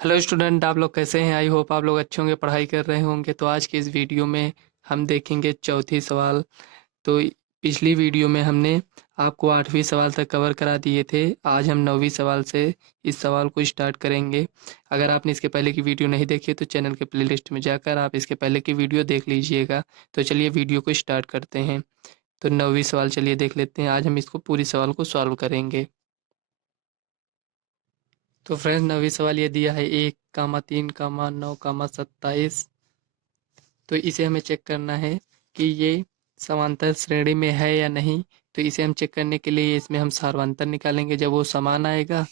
Hello student, आप लोग कैसे हैं? आई होप आप लोग अच्छे होंगे, पढ़ाई कर रहे होंगे। तो आज के इस वीडियो में हम देखेंगे चौथी सवाल। तो पिछली वीडियो में हमने आपको 8वीं सवाल तक कवर करा दिए थे। आज हम 9वीं सवाल से इस सवाल को स्टार्ट करेंगे। अगर आपने इसके पहले की वीडियो नहीं देखी है तो चैनल के प्लेलिस्ट में जाकर आप इसके पहले की वीडियो देख लीजिएगा। तो चलिए वीडियो को स्टार्ट करते हैं। तो 9वीं सवाल चलिए देख लेते हैं। आज हम इसको पूरी सवाल को सॉल्व करेंगे। तो फ्रेंड्स, 9वीं सवाल ये दिया है 1, 3, 9, 27। तो इसे हमें चेक करना है कि ये समांतर श्रेणी में है या नहीं। तो इसे हम चेक करने के लिए इसमें हम सारवांतर निकालेंगे। जब वो समान आएगा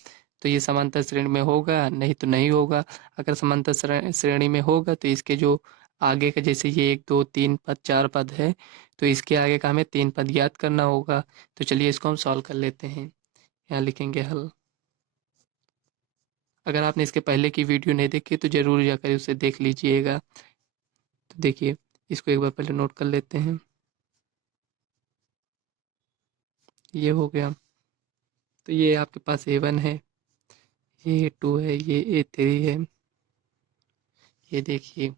तो ये समांतर श्रेणी में होगा, नहीं तो नहीं होगा। अगर समांतर श्रेणी में होगा तो इसके जो आगे का, जैसे ये 1, 2, 3 पद 4 पद है, तो इसके आगे का हमें 3 पद याद करना होगा। तो चलिए इसको हम सॉल्व कर लेते हैं। यहाँ लिखेंगे हल। अगर आपने इसके पहले की वीडियो नहीं देखी तो जरूर जाकर उसे देख लीजिएगा। तो देखिए, इसको एक बार पहले नोट कर लेते हैं। ये हो गया। तो ये आपके पास A1 है, ये A2 है, ये A3 है। ये देखिए,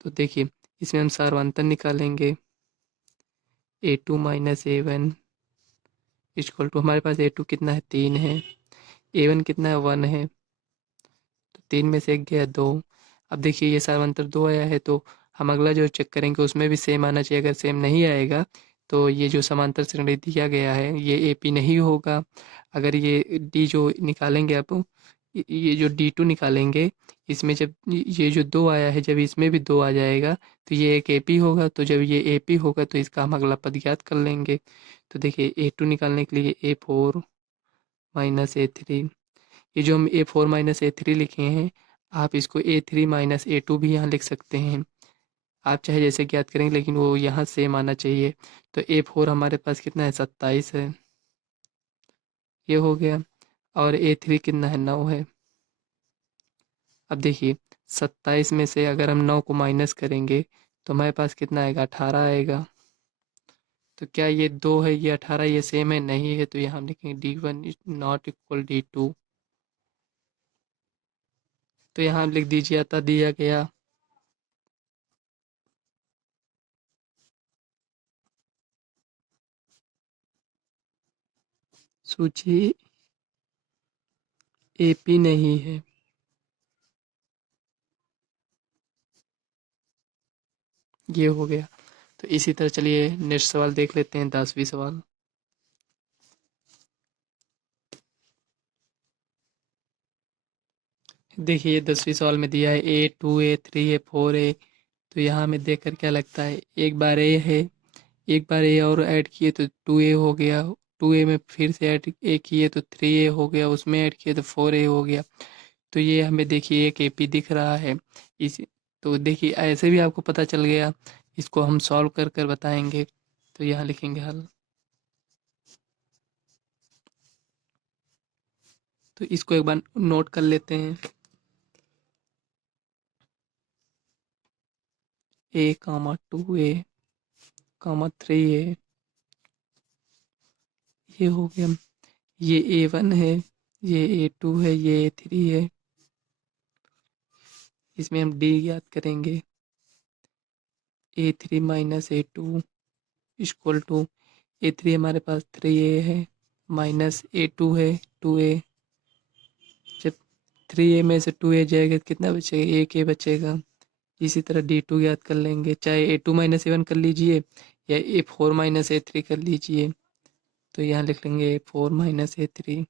तो देखिए इसमें हम सारवांतर निकालेंगे। A2 - A1 इक्वल टू, हमारे पास A2 कितना है, 3 है। A1 कितना है, 1 है। तो 3 में से एक गया, 2। अब देखिए ये सारवांतर 2 आया है, तो हम अगला जो चेक करेंगे उसमें भी सेम आना चाहिए। अगर सेम नहीं आएगा तो ये जो समांतर श्रेणी दिया गया है ये AP नहीं होगा। अगर ये D जो निकालेंगे आप, ये जो D2 निकालेंगे, इसमें जब ये जो 2 आया है, जब इसमें भी 2 आ जाएगा तो ये एक AP होगा। तो जब ये AP होगा तो इसका हम अगला पद ज्ञात कर लेंगे। तो देखिए A2 निकालने के लिए A4 - A3, ये जो हम A4 - A3 लिखे हैं, आप इसको A3 - A2 भी यहाँ लिख सकते हैं। आप चाहे जैसे ज्ञात करेंगे, लेकिन वो यहाँ सेम आना चाहिए। तो A4 हमारे पास कितना है, 27 है। ये हो गया। और A3 कितना है, 9 है। अब देखिए 27 में से अगर हम 9 को माइनस करेंगे तो हमारे पास कितना आएगा, 18 आएगा। तो क्या ये 2 है, ये 18, ये सेम है? नहीं है। तो यहाँ हम लिखेंगे D1 is not equal D2। तो यहाँ हम लिख दीजिए, अतः दिया गया सूची AP नहीं है। ये हो गया। तो इसी तरह चलिए नेक्स्ट सवाल देख लेते हैं, 10वीं सवाल। देखिए 10वीं सवाल में दिया है A2 A3 A4 तो यहाँ हमें देख कर क्या लगता है, एक बार A है, एक बार A और ऐड किए तो 2A हो गया। 2A में फिर से ऐड A किए तो 3A हो गया, उसमें ऐड किए तो 4A हो गया। तो ये हमें देखिए एक AP दिख रहा है। इस तो देखिए ऐसे भी आपको पता चल गया। इसको हम सॉल्व कर कर बताएंगे। तो यहाँ लिखेंगे हल। तो इसको एक बार नोट कर लेते हैं। A, 2A, 3A, ये हो गया। ये A1 है, ये A2 है, ये A3 है। इसमें हम D ज्ञात करेंगे। A3 - A2 equal to, A3 हमारे पास 3A है, माइनस A2 है 2A। जब 3A में से 2A जाएगा तो कितना बचेगा, एक A बचेगा। इसी तरह D2 ज्ञात कर लेंगे, चाहे A2 - A1 कर लीजिए या A4 - A3 कर लीजिए। तो यहाँ लिख लेंगे A4 - A3।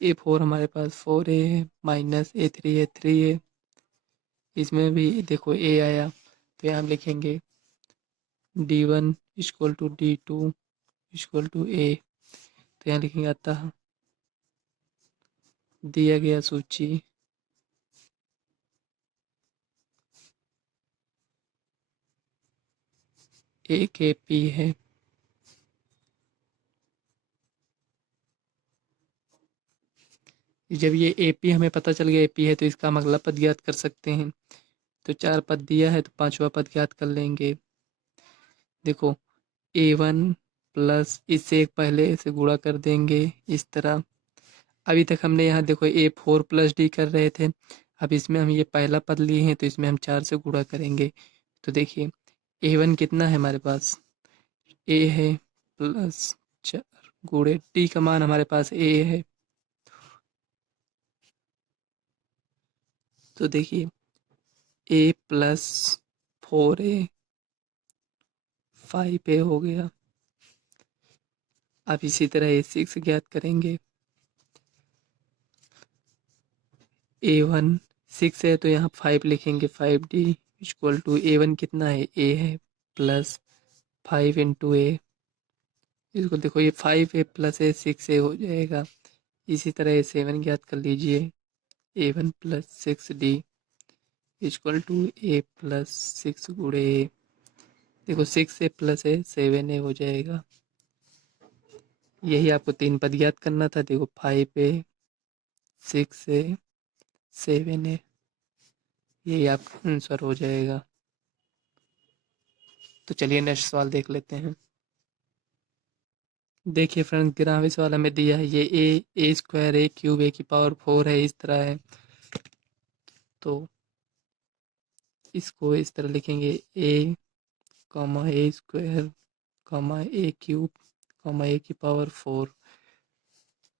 A4 हमारे पास 4A है, माइनस A3 है 3A। इसमें भी देखो A आया, तो यहाँ हम लिखेंगे D1 equal to D2 equal to A। तो यहाँ लिखेंगे अतः दिया गया सूची एक AP है। जब ये AP हमें पता चल गया AP है तो इसका हम अगला पद ज्ञात कर सकते हैं। तो 4 पद दिया है तो 5वां पद ज्ञात कर लेंगे। देखो A1 प्लस इससे एक पहले से गुणा कर देंगे इस तरह। अभी तक हमने यहाँ देखो A4 प्लस डी कर रहे थे। अब इसमें हम ये पहला पद लिए हैं तो इसमें हम 4 से गुणा करेंगे। तो देखिए A1 कितना है हमारे पास, A है प्लस 4 गुणे डी का मान हमारे पास A है। तो देखिए A प्लस 4A 5A हो गया। अब इसी तरह A6 ज्ञात करेंगे। A1 6 है तो यहाँ 5 लिखेंगे, 5D इक्वल टू A1 कितना है, A है प्लस 5 इंटू A। इसको देखो ये 5A प्लस A 6A हो जाएगा। इसी तरह A7 ज्ञात कर लीजिए, A1 plus 6D equal to A plus 6 गुणे A। देखो 6A प्लस A 7A हो जाएगा। यही आपको 3 पद ज्ञात करना था। देखो 5A 6A 7A, यही आपका आंसर हो जाएगा। तो चलिए नेक्स्ट सवाल देख लेते हैं। देखिए फ्रेंड 11वें सवाल हमें दिया है, ये ए स्क्वायर ए क्यूब ए की पावर 4 है, इस तरह है। तो इसको इस तरह लिखेंगे, ए कॉमा ए स्क्वायर कॉमा ए क्यूब कॉमा ए की पावर 4।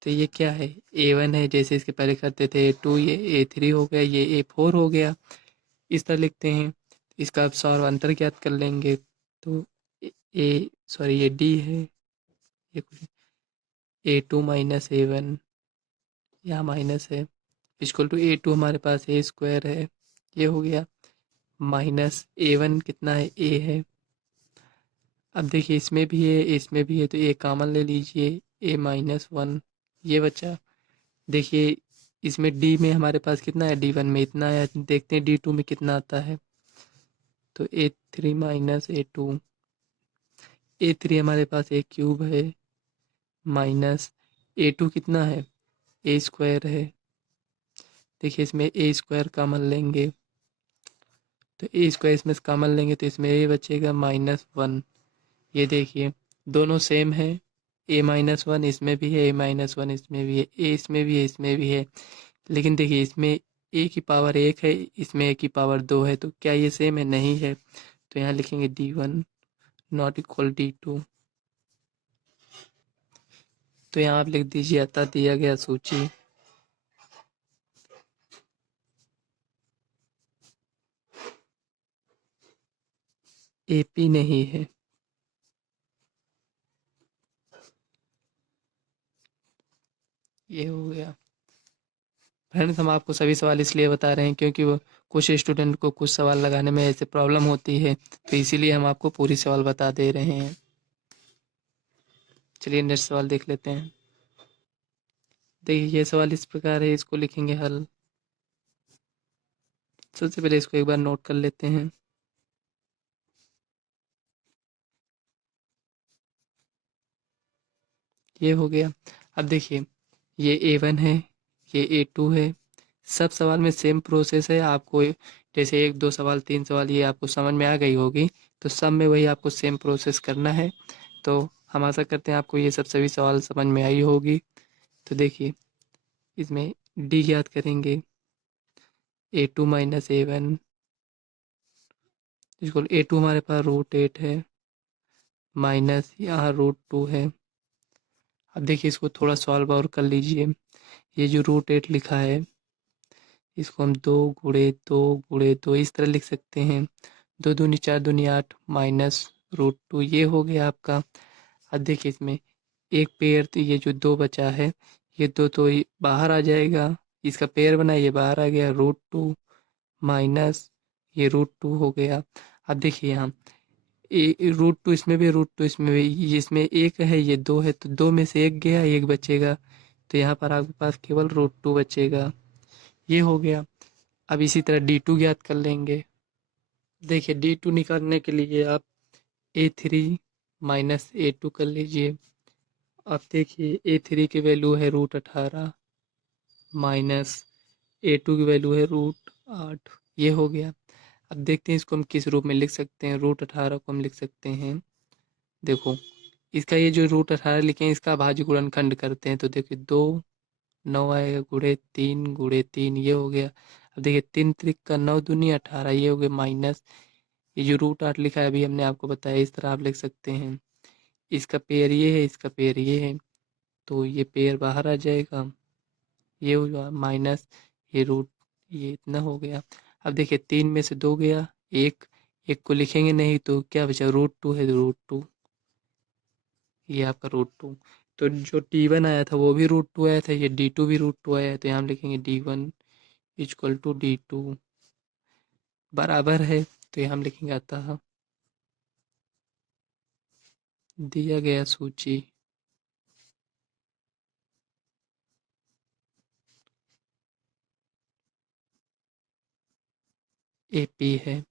तो ये क्या है, A1 है, जैसे इसके पहले करते थे A2, ये A3 हो गया, ये A4 हो गया। इस तरह लिखते हैं। इसका अब सॉल्व अंतर ज्ञात कर लेंगे। तो ए सॉरी ये डी है, ये कुछ A2 माइनस A1 यहाँ माइनस है इक्वल टू A2 हमारे पास ए स्क्वायर है, ये हो गया, माइनस A1 कितना है, A है। अब देखिए इसमें भी है इसमें भी है, तो A कॉमन ले लीजिए, A-1 ये बचा। देखिए इसमें D में हमारे पास कितना है, D1 में इतना है, देखते हैं D2 में कितना आता है। तो A3 माइनस A2, A3 हमारे पास A क्यूब है माइनस A2 कितना है, A स्क्वायर है। देखिए इसमें A स्क्वायर कॉमन लेंगे, तो A स्क्वायर इसमें से कॉमन लेंगे तो इसमें A बचेगा -1। ये देखिए दोनों सेम है, A-1 इसमें भी है, A-1 इसमें भी है, A इसमें भी है, इसमें भी है। लेकिन देखिए इसमें A की पावर 1 है, इसमें A की पावर 2 है, तो क्या ये सेम है, नहीं है। तो यहाँ लिखेंगे D1 नॉट इक्वल D2। तो यहाँ आप लिख दीजिए, अतः दिया गया सूची AP नहीं है। ये हो गया। फ्रेंड्स हम आपको सभी सवाल इसलिए बता रहे हैं क्योंकि वो कुछ स्टूडेंट को कुछ सवाल लगाने में ऐसे प्रॉब्लम होती है, तो इसीलिए हम आपको पूरी सवाल बता दे रहे हैं। चलिए नेक्स्ट सवाल देख लेते हैं। देखिए ये सवाल इस प्रकार है, इसको लिखेंगे हल। सबसे पहले इसको एक बार नोट कर लेते हैं। ये हो गया। अब देखिए ये A1 है, ये A2 है। सब सवाल में सेम प्रोसेस है। आपको जैसे 1 2 सवाल 3 सवाल ये आपको समझ में आ गई होगी, तो सब में वही आपको सेम प्रोसेस करना है। तो हम आशा करते हैं आपको ये सब सभी सवाल समझ में आई होगी। तो देखिए इसमें डी ज्ञात करेंगे, A2 माइनस A1 इसको A2 हमारे पास √8 है माइनस यहाँ √2 है। अब देखिए इसको थोड़ा सॉल्व और कर लीजिए। ये जो √8 लिखा है इसको हम 2 गुणे 2 इस तरह लिख सकते हैं। 2 दूनी 4 दूनी 8 माइनस √2, ये हो गया आपका। अब देखिए इसमें एक पेयर, तो ये जो 2 बचा है ये 2 तो बाहर आ जाएगा, इसका पेयर बना, ये बाहर आ गया, √2 माइनस ये √2 हो गया। अब देखिए यहाँ √2 इसमें भी, √2 इसमें भी, इसमें 1 है, ये 2 है, तो 2 में से 1 गया, 1 बचेगा, तो यहाँ पर आपके पास केवल √2 बचेगा। ये हो गया। अब इसी तरह D2 ज्ञात कर लेंगे। देखिए D2 निकालने के लिए आप A3 माइनस A2 कर लीजिए। अब देखिए A3 की वैल्यू है √18 माइनस A2 की वैल्यू है √8, ये हो गया। अब देखते हैं इसको हम किस रूप में लिख सकते हैं। √18 को हम लिख सकते हैं, देखो इसका ये जो √18 लिखे हैं इसका भाज्य गुणनखंड करते हैं। तो देखिए 2 9 आएगा गुणे 3 ये हो गया। अब देखिए 3 त्रिक का 9 दूनी 18 ये हो गया माइनस ये जो √8 लिखा है अभी हमने आपको बताया इस तरह आप लिख सकते हैं। इसका पेयर ये है, इसका पेयर ये है, तो ये पेयर बाहर आ जाएगा। ये हो गया माइनस ये रूट ये इतना हो गया। अब देखिए 3 में से 2 गया, एक एक को लिखेंगे नहीं तो क्या बचा √2 है, तो √2 ये आपका √2। तो जो D1 आया था वो भी √2 आया था, ये D2 भी √2 आया है, तो यहाँ हम लिखेंगे D1 इक्वल टू D2 बराबर है, तो यहाँ हम लिखेंगे अतः दिया गया सूची AP है।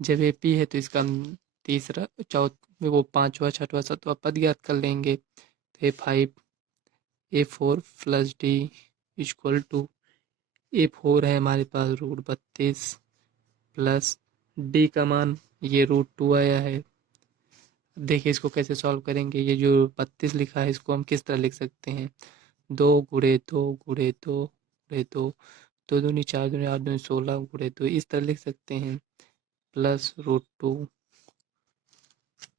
जब AP है तो इसका हम तीसरा चौथ वो पांचवा छठवा सातवां पद ज्ञात कर लेंगे। तो A5 A4 plus D equal to A4 है हमारे पास √32 प्लस D का मान ये √2 आया है। देखिए इसको कैसे सॉल्व करेंगे, ये जो 32 लिखा है इसको हम किस तरह लिख सकते हैं, 2 गुणे 2 दो दूनी 4 दूनी 8 दूनी 16 गुणे 2 इस तरह लिख सकते हैं प्लस √2।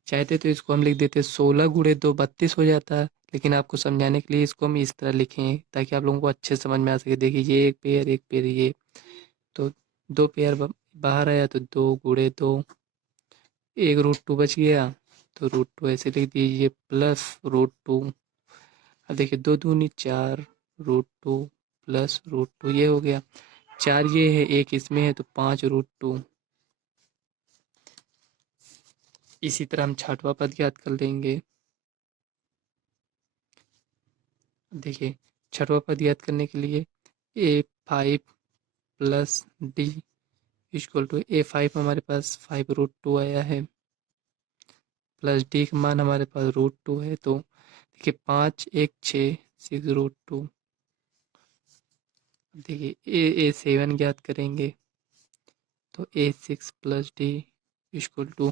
चाहते तो इसको हम लिख देते 16 गुणे 2 32 हो जाता, लेकिन आपको समझाने के लिए इसको हम इस तरह लिखें ताकि आप लोगों को अच्छे समझ में आ सके। देखिए ये एक पेयर ये, तो 2 पेयर बाहर आया तो 2 गुणे 2 एक √2 बच गया, तो √2 ऐसे लिख दीजिए प्लस √2। अब देखिए 2 दूनी 4 √2 प्लस √2 ये हो गया, 4 ये है एक इसमें है तो 5 √2। इसी तरह हम छठवां पद ज्ञात कर लेंगे। देखिए छठवां पद ज्ञात करने के लिए A5 plus D equal to A5 हमारे पास 5 √2 आया है प्लस D का मान हमारे पास √2 है, तो देखिए 5 1 6 6 √2। देखिए A7 ज्ञात करेंगे तो A6 plus D equal to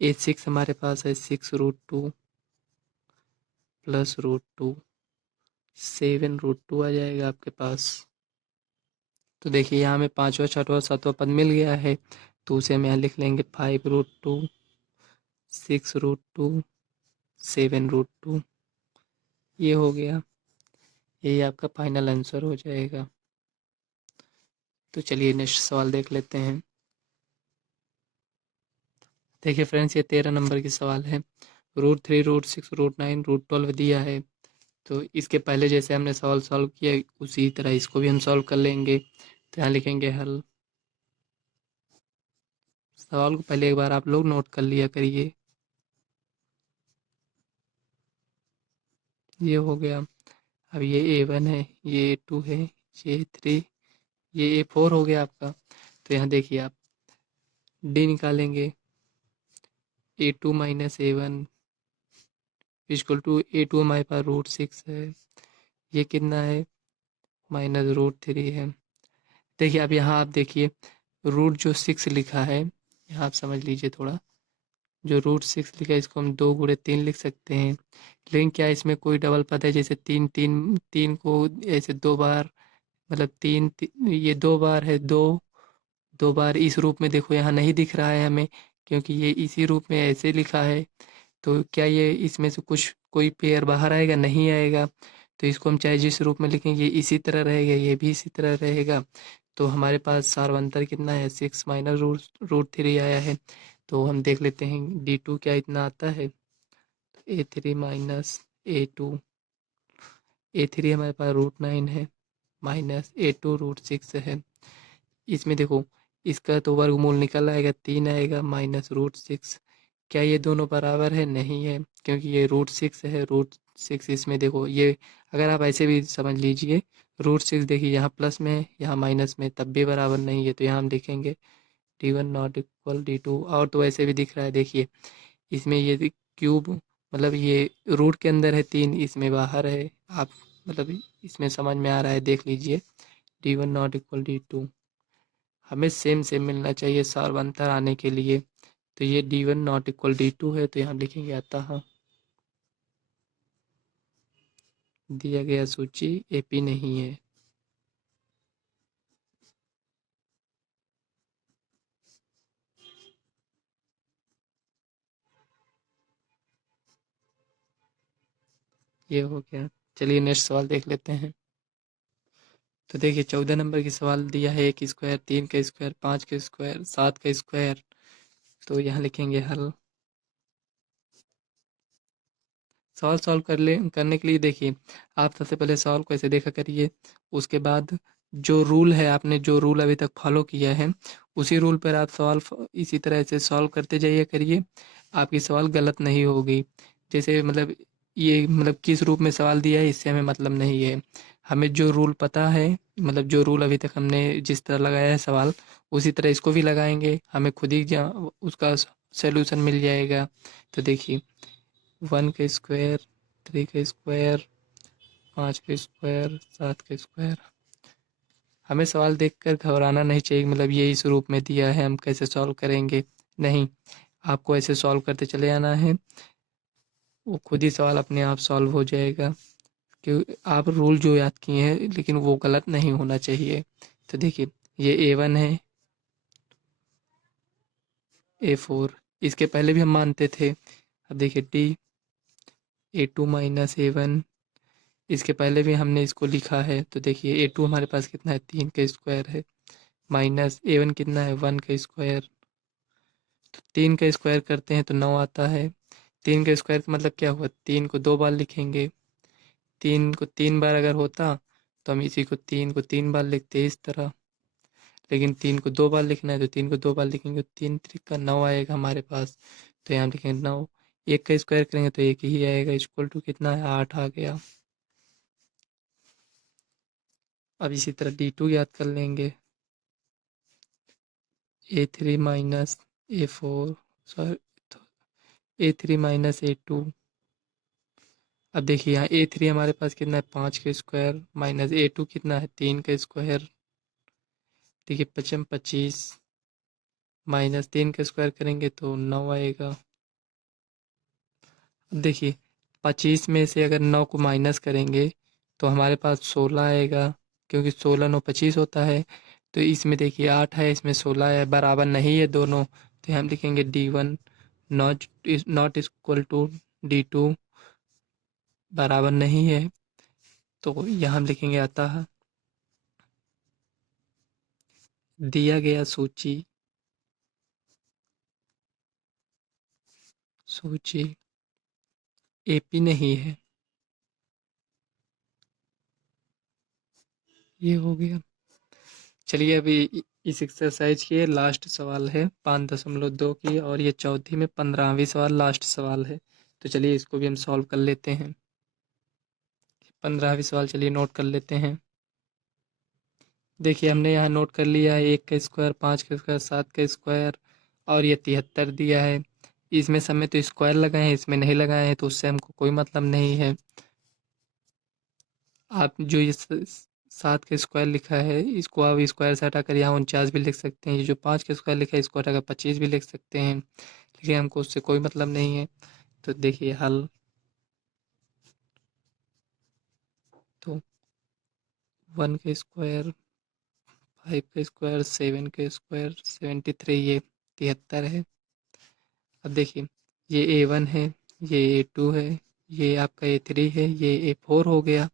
A6 हमारे पास है 6 √2 प्लस √2 7 √2 आ जाएगा आपके पास। तो देखिए यहाँ हमें पांचवा छठवा सातवां पद मिल गया है, तो उसे हम यहाँ लिख लेंगे 5 √2 6 √2 7 √2 ये हो गया, यही आपका फाइनल आंसर हो जाएगा। तो चलिए नेक्स्ट सवाल देख लेते हैं। देखिए फ्रेंड्स ये 13 नंबर की सवाल है। √3 √6 √9 √12 दिया है, तो इसके पहले जैसे हमने सवाल सॉल्व किया उसी तरह इसको भी हम सॉल्व कर लेंगे। तो यहाँ लिखेंगे हल। सवाल को पहले एक बार आप लोग नोट कर लिया करिए। ये हो गया। अब ये A1 है, ये A2 है, ये A3, ये A4 हो गया आपका। तो यहाँ देखिए आप D निकालेंगे, A2 minus A1 equal to A2 हमारे पास √6 है, ये कितना है माइनस √3 है। देखिए अब यहाँ आप देखिए रूट जो 6 लिखा है, यहाँ आप समझ लीजिए थोड़ा, जो √6 लिखा है इसको हम 2 गुणे 3 लिख सकते हैं, लेकिन क्या इसमें कोई डबल पद है, जैसे 3 को ऐसे 2 बार, मतलब ये 2 बार है, 2 बार इस रूप में देखो यहाँ नहीं दिख रहा है हमें, क्योंकि ये इसी रूप में ऐसे लिखा है। तो क्या ये इसमें से कुछ कोई पेयर बाहर आएगा, नहीं आएगा। तो इसको हम चाहे जिस रूप में लिखेंगे ये इसी तरह रहेगा, ये भी इसी तरह रहेगा। तो हमारे पास सार्वंतर कितना है 6 माइनस √3 आया है। तो हम देख लेते हैं D2 क्या इतना आता है। A3 माइनस A2, A3 हमारे पास √9 है माइनस A2 √6 है। इसमें देखो इसका तो वर्गमूल निकल आएगा 3 आएगा माइनस √6। क्या ये दोनों बराबर है, नहीं है, क्योंकि ये √6 है, √6 इसमें देखो ये, अगर आप ऐसे भी समझ लीजिए √6 देखिए यहाँ प्लस में है यहाँ माइनस में, तब भी बराबर नहीं है, तो यहाँ हम लिखेंगे D1 नॉट इक्वल D2। और तो ऐसे भी दिख रहा है, देखिए इसमें ये क्यूब, मतलब ये रूट के अंदर है 3, इसमें बाहर है, आप मतलब इसमें समझ में आ रहा है, देख लीजिए D1 नॉट इक्वल D2। हमें सेम सेम मिलना चाहिए सार्वंतर आने के लिए। तो ये D1 नॉट इक्वल D2 है, तो यहाँ लिखेंगे अतः दिया गया सूची एपी नहीं है। ये हो गया। चलिए नेक्स्ट सवाल देख लेते हैं। तो देखिए 14 नंबर की सवाल दिया है, एक स्क्वायर, 3 का स्क्वायर, 5 का स्क्वायर, 7 का स्क्वायर। तो यहाँ लिखेंगे हल। सवाल सॉल्व करने के लिए देखिए, आप सबसे पहले सवाल को ऐसे देखा करिए। उसके बाद जो रूल है, आपने जो रूल अभी तक फॉलो किया है, उसी रूल पर आप सवाल इसी तरह से सॉल्व करते जाइए करिए। आपकी सवाल गलत नहीं होगी। जैसे मतलब ये मतलब किस रूप में सवाल दिया है इससे हमें मतलब नहीं है। हमें जो रूल पता है, मतलब जो रूल अभी तक हमने जिस तरह लगाया है सवाल, उसी तरह इसको भी लगाएंगे, हमें खुद ही उसका सॉल्यूशन मिल जाएगा। तो देखिए 1 का स्क्वायर, 3 का स्क्वायर, 5 का स्क्वायर, 7 का स्क्वायर। हमें सवाल देखकर घबराना नहीं चाहिए, मतलब ये इस रूप में दिया है हम कैसे सॉल्व करेंगे। नहीं, आपको ऐसे सॉल्व करते चले आना है, वो खुद ही सवाल अपने आप सॉल्व हो जाएगा। क्यों आप रूल जो याद किए हैं लेकिन वो गलत नहीं होना चाहिए। तो देखिए ये A1 है, A4, इसके पहले भी हम मानते थे। अब देखिए D, A2 माइनस A1, इसके पहले भी हमने इसको लिखा है। तो देखिए A2 हमारे पास कितना है, 3 का स्क्वायर है, माइनस A1 कितना है, 1 का स्क्वायर। तो 3 का स्क्वायर करते हैं तो 9 आता है। 3 का स्क्वायर का मतलब क्या हुआ, 3 को 2 बार लिखेंगे। 3 को 3 बार अगर होता तो हम इसी को 3 को 3 बार लिखते इस तरह। लेकिन 3 को 2 बार लिखना है तो 3 को 2 बार लिखेंगे, 3 त्रिक का 9 आएगा हमारे पास। तो यहाँ लिखेंगे 9। एक का स्क्वायर करेंगे तो एक ही आएगा, इक्वल टू कितना है, 8 आ गया। अब इसी तरह D2 याद कर लेंगे, A3 minus A4, sorry A3 minus A2। अब देखिए यहाँ A3 हमारे पास कितना है, 5 का स्क्वायर, माइनस A2 कितना है, 3 का स्क्वायर। देखिए 55 25, माइनस 3 का स्क्वायर करेंगे तो 9 आएगा। अब देखिए 25 में से अगर 9 को माइनस करेंगे तो हमारे पास 16 आएगा, क्योंकि 16 9 25 होता है। तो इसमें देखिए 8 है, इसमें 16 है, बराबर नहीं है दोनों। तो हम लिखेंगे D1 not equal to D2, बराबर नहीं है। तो यहाँ हम लिखेंगे अतः दिया गया सूची एपी नहीं है। ये हो गया। चलिए अभी इस एक्सरसाइज की लास्ट सवाल है 5.2 की, और ये चौथी में 15वीं सवाल लास्ट सवाल है। तो चलिए इसको भी हम सॉल्व कर लेते हैं। 15वीं सवाल चलिए नोट कर लेते हैं। देखिए हमने यहाँ नोट कर लिया है 1 का स्क्वायर, 5 का स्क्वायर, 7 का स्क्वायर, और ये 73 दिया है। इसमें सब में तो स्क्वायर लगाए हैं, इसमें नहीं लगाए हैं, तो उससे हमको कोई मतलब नहीं है। आप जो ये 7 का स्क्वायर लिखा है, इसको आप स्क्वायर से हटाकर यहाँ 49 भी लिख सकते हैं। ये जो 5 का स्क्वायर लिखा है, इसको हटाकर 25 भी लिख सकते हैं, लेकिन हमको उससे कोई मतलब नहीं है। तो देखिए हल, तो 1 का स्क्वायर, 5 का स्क्वायर, 7 का स्क्वायर, 73, ये 73 है। अब देखिए ये A1 है, ये A2 है, ये आपका A3 है, ये A4 हो गया।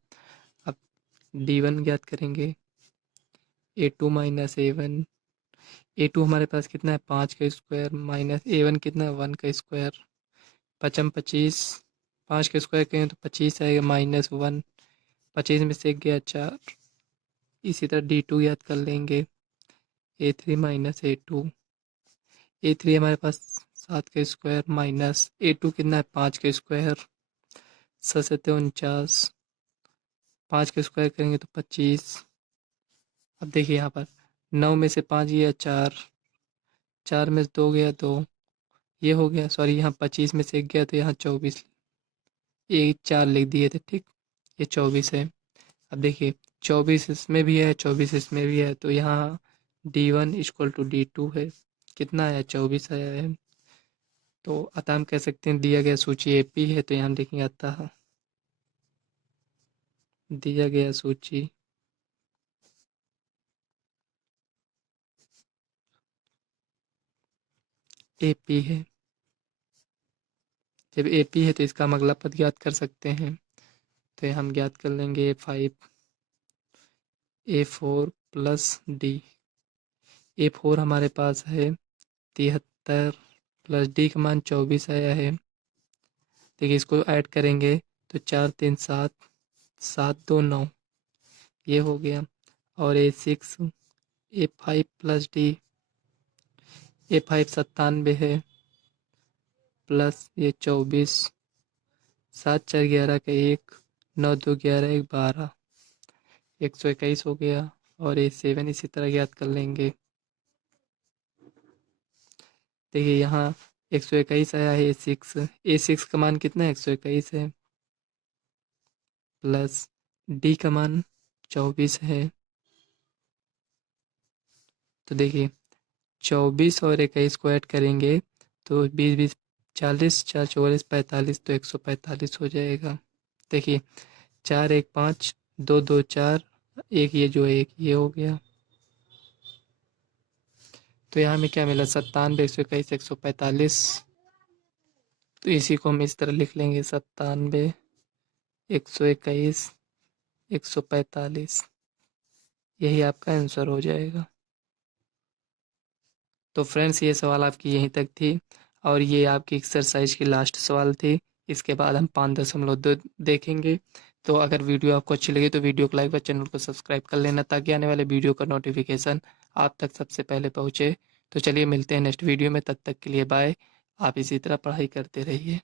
अब D1 ज्ञात करेंगे, A2 माइनस A1। A2 हमारे पास कितना है, 5 का स्क्वायर, माइनस A1 कितना है, 1 का स्क्वायर। 55 25, 5 का स्क्वायर करें तो 25 आएगा, माइनस 1, 25 में से एक गया 4। इसी तरह D2 याद कर लेंगे, A3 माइनस A2। A3 हमारे पास 7 का स्क्वायर, माइनस A2 कितना है, 5 का स्क्वायर, 7 49, 5 का स्क्वायर करेंगे तो 25। अब देखिए यहाँ पर 9 में से 5 गया 4, 4 में से 2 गया 2, ये हो गया। सॉरी, यहाँ 25 में से एक गया तो यहाँ 24, एक 4 लिख दिए थे, ठीक। ये 24 है। अब देखिए 24 इसमें भी है, 24 इसमें भी है, तो यहाँ D1 इक्वल टू D2 है। कितना आया, 24 आया है। तो अतः हम कह सकते हैं दिया गया सूची एपी है। तो यहाँ हम लिखेंगे अतः दिया गया सूची AP है। जब AP है तो इसका हम अगला पद ज्ञात कर सकते हैं। तो ये हम ज्ञात कर लेंगे A5 A4 plus D। A4 हमारे पास है 73 प्लस D का मान 24 आया है। देखिए इसको ऐड करेंगे तो 4 3 7 7 2 9 ये हो गया। और A6 A5 plus D A5 97 है प्लस ये 24 7 4 11 का 1 9 2 11 1 12 121 हो गया। और A7 इसी तरह ज्ञात कर लेंगे। देखिए यहाँ 121 आया है A6 का मान कितना है 121 है प्लस D का मान 24 है। तो देखिए 24 और 21 को ऐड करेंगे तो 20 20 40 4 44 45 तो 145 हो जाएगा। देखिए 4 1 5 2 2 4 1 ये जो है एक ये हो गया। तो यहाँ हमें क्या मिला 97 121 145। तो इसी को हम इस तरह लिख लेंगे 97 121 145। यही आपका आंसर हो जाएगा। तो फ्रेंड्स ये सवाल आपकी यहीं तक थी और ये आपकी एक्सरसाइज की लास्ट सवाल थी। इसके बाद हम 5.2 देखेंगे। तो अगर वीडियो आपको अच्छी लगी तो वीडियो को लाइक व चैनल को सब्सक्राइब कर लेना ताकि आने वाले वीडियो का नोटिफिकेशन आप तक सबसे पहले पहुँचे। तो चलिए मिलते हैं नेक्स्ट वीडियो में, तब तक के लिए बाय। आप इसी तरह पढ़ाई करते रहिए।